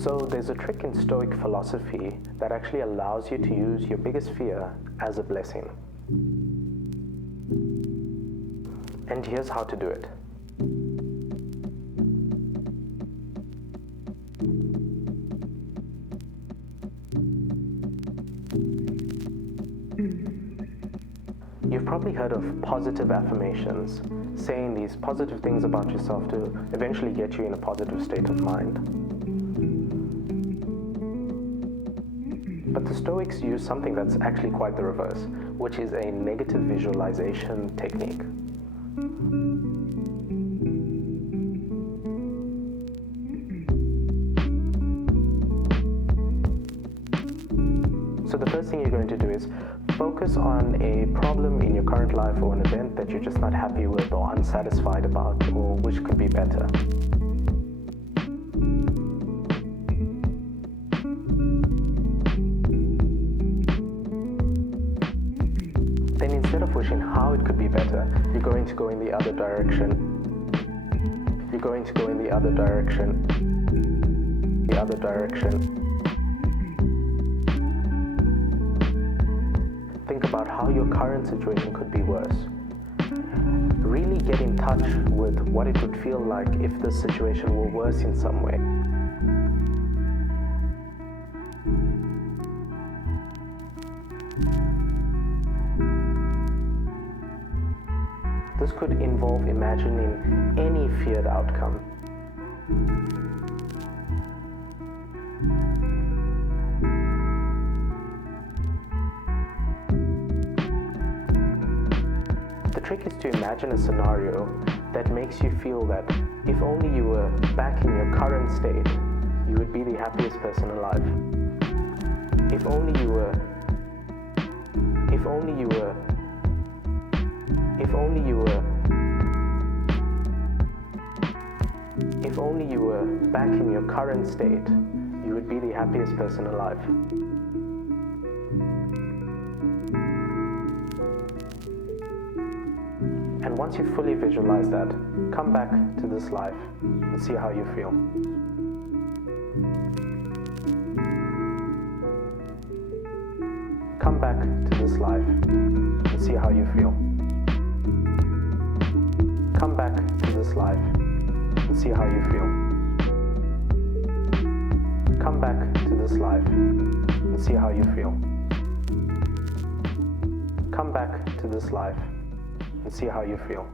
So there's a trick in Stoic philosophy that actually allows you to use your biggest fear as a blessing. And here's how to do it. You've probably heard of positive affirmations, saying these positive things about yourself to eventually get you in a positive state of mind. But the Stoics use something that's actually quite the reverse, which is a negative visualization technique. So the first thing you're going to do is focus on a problem in your current life or an event that you're just not happy with or unsatisfied about, or which could be better. Then instead of wishing how it could be better, you're going to go in the other direction. You're going to go in the other direction. The other direction. Think about how your current situation could be worse. Really get in touch with what it would feel like if this situation were worse in some way. This could involve imagining any feared outcome. The trick is to imagine a scenario that makes you feel that if only you were back in your current state, you would be the happiest person alive. If only you were back in your current state, you would be the happiest person alive. And once you fully visualize that, come back to this life and see how you feel. Come back to this life and see how you feel. Come back to this life and see how you feel. Come back to this life and see how you feel. Come back to this life and see how you feel.